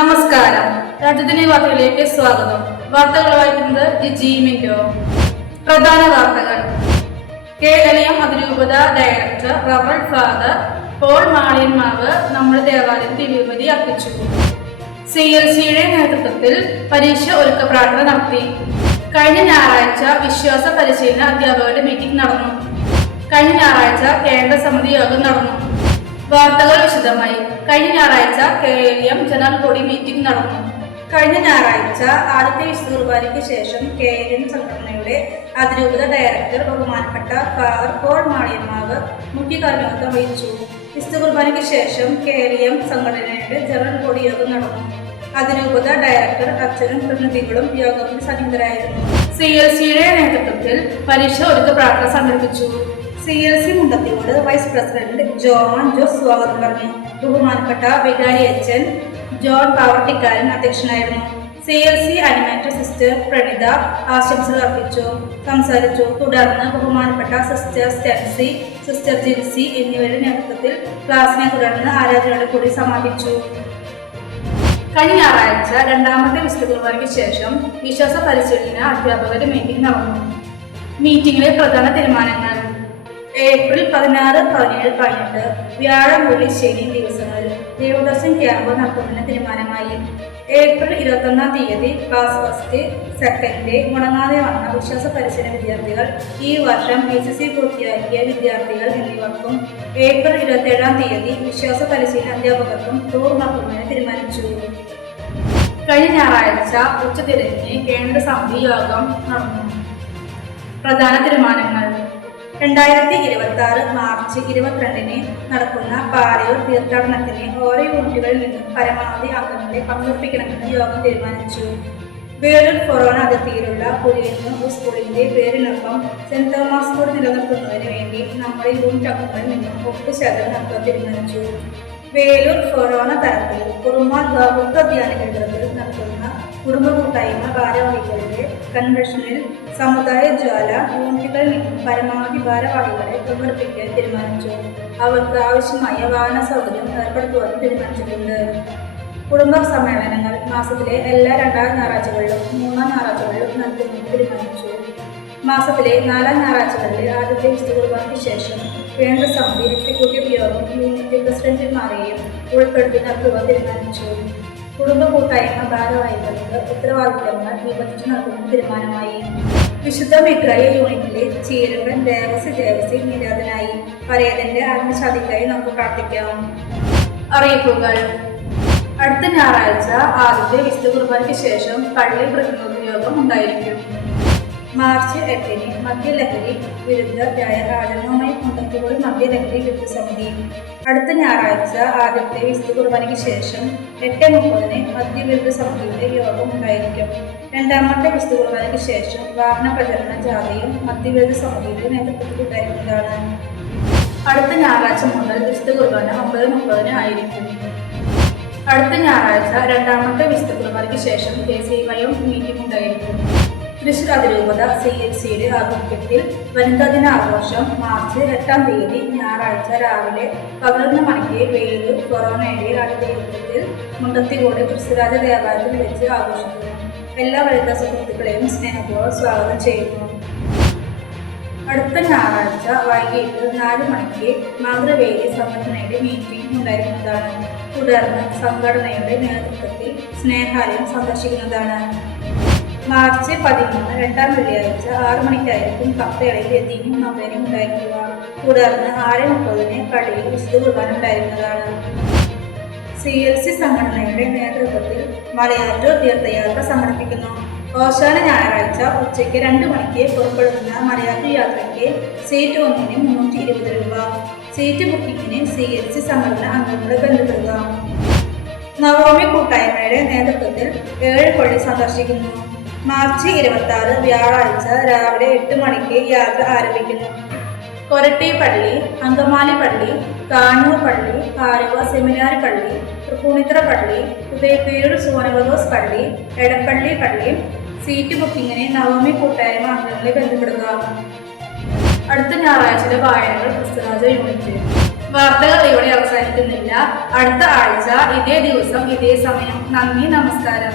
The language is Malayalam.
നമസ്കാരം. രാജ്യത്തിലെ വാർത്തകളിലേക്ക് സ്വാഗതം. വാർത്തകൾ വായിക്കുന്നത് ജിജി മിന്റോ. പ്രധാന വാർത്തകൾ. കേരളീയം അതിരൂപത ഡയറക്ടർ റവറൻഡ് ഫാദർ പോൾ മാളിയന്മാവ് നമ്മുടെ ദേവാലയത്തിൽ തിരുവതി അർപ്പിച്ചു. CLCയുടെ നേതൃത്വത്തിൽ പരീക്ഷ ഒരുക്ക പ്രാർത്ഥന നടത്തി. കഴിഞ്ഞ ഞായറാഴ്ച വിശ്വാസ പരിശീലന അധ്യാപകരുടെ മീറ്റിംഗ് നടന്നു. കഴിഞ്ഞ ഞായറാഴ്ച കേന്ദ്ര സമിതി യോഗം നടന്നു. വാർത്തകൾ വിശദമായി. കഴിഞ്ഞ ഞായറാഴ്ച KLM ജനറൽ ബോഡി മീറ്റിംഗ് നടന്നു. കഴിഞ്ഞ ഞായറാഴ്ച ആദ്യത്തെ വിശുദ്ധ കുർബാനയ്ക്ക് ശേഷം KLM സംഘടനയുടെ അതിരൂപത ഡയറക്ടർ ബഹുമാനപ്പെട്ട ഫാദർ പോൾ മാളിയന്മാവ് മുഖ്യ കാർമ്മികത്വം വഹിച്ചു. വിശുദ്ധ കുർബാനയ്ക്ക് ശേഷം KLM സംഘടനയുടെ ജനറൽ ബോഡി യോഗം നടന്നു. അതിരൂപത ഡയറക്ടർ അച്ഛനും പ്രതിനിധികളും യോഗത്തിൽ സന്നിഹിതരായിരുന്നു. CLCയുടെ നേതൃത്വത്തിൽ പരീക്ഷ ഒരുക്ക പ്രാർത്ഥന സംഘടിപ്പിച്ചു. CLC Mundathiyode vice president John Jose സ്വാഗതം പറഞ്ഞു. ബഹുമാനപ്പെട്ട വികാരി അച്ഛൻ ജോൺ പാവർട്ടിക്കാരൻ അധ്യക്ഷനായിരുന്നു. CLC അനിമേറ്റർ സിസ്റ്റർ പ്രണീത ആശംസകൾ അർപ്പിച്ചു, സംസാരിച്ചു. തുടർന്ന് ബഹുമാനപ്പെട്ട സിസ്റ്റർ സ്റ്റെൻസി, സിസ്റ്റർ ജിൻസി എന്നിവരുടെ നേതൃത്വത്തിൽ ക്ലാസിനെ തുടർന്ന് ആരാധനയോടെ കൂടി സമാപിച്ചു. കഴിഞ്ഞ ഞായറാഴ്ച രണ്ടാമത്തെ വിശുദ്ധ കുർബാനയ്ക്ക് ശേഷം വിശ്വാസ പരിശീലന അധ്യാപകരുടെ മീറ്റിംഗ് നടന്നു. മീറ്റിംഗിലെ പ്രധാന തീരുമാനങ്ങൾ: ഏപ്രിൽ 16, 17, 18 വ്യാഴം, വെള്ളി, ശനി ദിവസങ്ങളിൽ ദേവദർശൻ ക്യാമ്പ് നടത്തുന്നതിന് തീരുമാനമായി. ഏപ്രിൽ 21-ാം തീയതി ക്ലാസ് ഫസ്റ്റ്, സെക്കൻഡ് മുടങ്ങാതെ വന്ന വിശ്വാസ പരിശീലന വിദ്യാർത്ഥികൾ, ഈ വർഷം HSC പൂർത്തിയാക്കിയ വിദ്യാർത്ഥികൾ എന്നിവർക്കും ഏപ്രിൽ 27-ാം തീയതി വിശ്വാസ പരിശീലന അധ്യാപകർക്കും ടൂർ നടത്തുന്നതിന് തീരുമാനിച്ചു. കഴിഞ്ഞ ഞായറാഴ്ച ഉച്ചതിരിഞ്ഞ് കേന്ദ്ര സമിതി യോഗം നടന്നു. പ്രധാന തീരുമാനങ്ങൾ: 2026 മാർച്ച് 22-ന് നടക്കുന്ന പാലയൂർ തീർത്ഥാടനത്തിന് ഓരോ യൂണിറ്റുകളിൽ നിന്നും പരമാവധി അംഗങ്ങളെ പങ്കെടുപ്പിക്കണമെന്ന് യോഗം തീരുമാനിച്ചു. വേലൂർ കൊറോണ അതിർത്തിയിലുള്ള പുലിയന്നൂർ സ്കൂളിന്റെ പേരിനൊപ്പം സെന്റ് തോമസ് സ്കൂൾ നിലനിർത്തുന്നതിന് വേണ്ടി നമ്മുടെ യൂണിറ്റ് അംഗങ്ങളിൽ നിന്നും ഒപ്പുശേഖരം നടത്താൻ തീരുമാനിച്ചു. വേലൂർ കൊറോണ തലത്തിൽ കുറുമാർ ഗാവൂർത്ത ധ്യാന കേന്ദ്രത്തിൽ നടത്തുന്ന കുടുംബ കൂട്ടായ്മ ഭാരവാഹികളുടെ കൺവെൻഷനിൽ സമുദായ ജ്വാല യൂണിറ്റുകളിൽ നിന്നും പരമാവധി ഭാരവാഹികളെ പങ്കെടുപ്പിക്കാൻ തീരുമാനിച്ചു. അവർക്ക് ആവശ്യമായ വാഹന സൗകര്യം ഏർപ്പെടുത്തുവാൻ തീരുമാനിച്ചിട്ടുണ്ട്. കുടുംബ സമ്മേളനങ്ങൾ മാസത്തിലെ എല്ലാ 2ാം ഞായറാഴ്ചകളിലും 3ാം ഞായറാഴ്ചകളിലും നടത്തുമെന്ന് തീരുമാനിച്ചു. മാസത്തിലെ 4ാം ഞായറാഴ്ചകളിലെ ആദ്യത്തെ വിശുദ്ധ കുർബാനയ്ക്ക് ശേഷം കേന്ദ്ര സമിതി എക്സിക്യൂട്ടീവ് യോഗം യൂണിറ്റ് പ്രസിഡന്റുമാരെയും ഉൾപ്പെടുത്തി നടത്തുവാൻ തീരുമാനിച്ചു. കുടുംബ കൂട്ടായ്മ ഭാരവാഹികൾക്ക് ഉത്തരവാദിത്തങ്ങൾ വിഭജിച്ച് നടത്തുന്ന തീരുമാനമായി. വിശുദ്ധ മിക്കായ യൂണിറ്റിലെ ചീരവൻ ദേവസി നിര്യാതനായി. പരേതന്റെ ആത്മശാന്തിക്കായി നമുക്ക് പ്രാർത്ഥിക്കാം. അറിയിപ്പുകൾ: അടുത്ത ഞായറാഴ്ച ആദ്യത്തെ വിശുദ്ധ കുർബാനയ്ക്ക് ശേഷം പള്ളി പ്രതിനിധി യോഗം ഉണ്ടായിരിക്കും. മാർച്ച് 8-ന് മദ്യലഹരി വിരുദ്ധ ആചരണവുമായി മുണ്ടത്തിയോട് മദ്യലഹരി വിരുദ്ധ സമിതി. അടുത്ത ഞായറാഴ്ച ആദ്യത്തെ വിശുദ്ധ കുർബാനയ്ക്ക് ശേഷം 8:30-ന് മദ്യവിരുദ്ധ സമിതിയുടെ യോഗം ഉണ്ടായിരിക്കും. രണ്ടാമത്തെ വിശുദ്ധ കുർബാനയ്ക്ക് ശേഷം വാഹന പ്രചരണ ജാഥയും മദ്യവിരുദ്ധ സമിതിയുടെ നേതൃത്വത്തിൽ ഉണ്ടായിരിക്കുന്നതാണ്. അടുത്ത ഞായറാഴ്ച മുതൽ വിശുദ്ധ കുർബാന 9:30-ന് ആയിരിക്കും. അടുത്ത ഞായറാഴ്ച രണ്ടാമത്തെ വിശുദ്ധ കുർബാനയ്ക്ക് ശേഷം KCYM മീറ്റിംഗ് ഉണ്ടായിരിക്കും. തൃശ്ശൂർ അതിരൂപത CLCയുടെ ആഭിമുഖ്യത്തിൽ വനിതാ ദിന ആഘോഷം മാർച്ച് 8-ാം തീയതി ഞായറാഴ്ച രാവിലെ 11 മണിക്ക് വേലൂർ കൊറോണയുടെ ആതിഥേയത്വത്തിൽ മുണ്ടത്തിയോട് ക്രിസ്തുരാജ ദേവാലയത്തിൽ വെച്ച് ആഘോഷിക്കുന്നു. എല്ലാ വനിതാ സുഹൃത്തുക്കളെയും സ്നേഹപൂർവ്വം സ്വാഗതം ചെയ്യുന്നു. അടുത്ത ഞായറാഴ്ച വൈകിട്ട് 4 മണിക്ക് മാതൃവേദി സംഘടനയുടെ മീറ്റിംഗ് ഉണ്ടായിരിക്കുന്നതാണ്. തുടർന്ന് സംഘടനയുടെ നേതൃത്വത്തിൽ സ്നേഹാലയം സന്ദർശിക്കുന്നതാണ്. മാർച്ച് 13 രണ്ടാം വെള്ളിയാഴ്ച 6 മണിക്കായിരിക്കും കപ്പേളയിൽ എത്തിയും നൊവേനയും ഉണ്ടായിരിക്കുക. തുടർന്ന് 6:30-ന് പള്ളിയിൽ വിശുദ്ധ കുർബാന ഉണ്ടായിരിക്കുന്നതാണ്. CLC സംഘടനയുടെ നേതൃത്വത്തിൽ മലയാറ്റൂർ തീർത്ഥയാത്ര സംഘടിപ്പിക്കുന്നു. ഓശാന ഞായറാഴ്ച ഉച്ചയ്ക്ക് 2 മണിക്ക് പുറപ്പെടുന്ന മലയാറ്റൂർ യാത്രയ്ക്ക് സീറ്റ് 1-ന് 320 രൂപ. സീറ്റ് ബുക്കിങ്ങിന് CLC സംഘടന അംഗങ്ങളെ ബന്ധപ്പെടുക. നവോമി കൂട്ടായ്മയുടെ നേതൃത്വത്തിൽ 7 പള്ളി സന്ദർശിക്കുന്നു. മാർച്ച് 26 വ്യാഴാഴ്ച രാവിലെ 8 മണിക്ക് യാത്ര ആരംഭിക്കുന്നു. കൊരട്ടി പള്ളി, അങ്കമാലി പള്ളി, കാഞ്ഞൂർ പള്ളി, ആലുവ സെമിനാരി പള്ളി, തൃപ്പൂണിത്തുറ പള്ളി, ഉദയപേരൂർ സോനവദോസ് പള്ളി, എടപ്പള്ളി പള്ളി. സീറ്റ് ബുക്കിങ്ങിന് നവോമി കൂട്ടായ്മ അംഗങ്ങളെ ബന്ധപ്പെടുക. അടുത്ത ഞായറാഴ്ചയിലെ വായനകൾ ക്രിസ്തുരാജ യൂണിറ്റ്. വാർത്തകൾ ഇവിടെ അവസാനിക്കും. പറ്റുന്നില്ല. അടുത്ത ആഴ്ച ഇതേ ദിവസം ഇതേ സമയം. നന്ദി, നമസ്കാരം.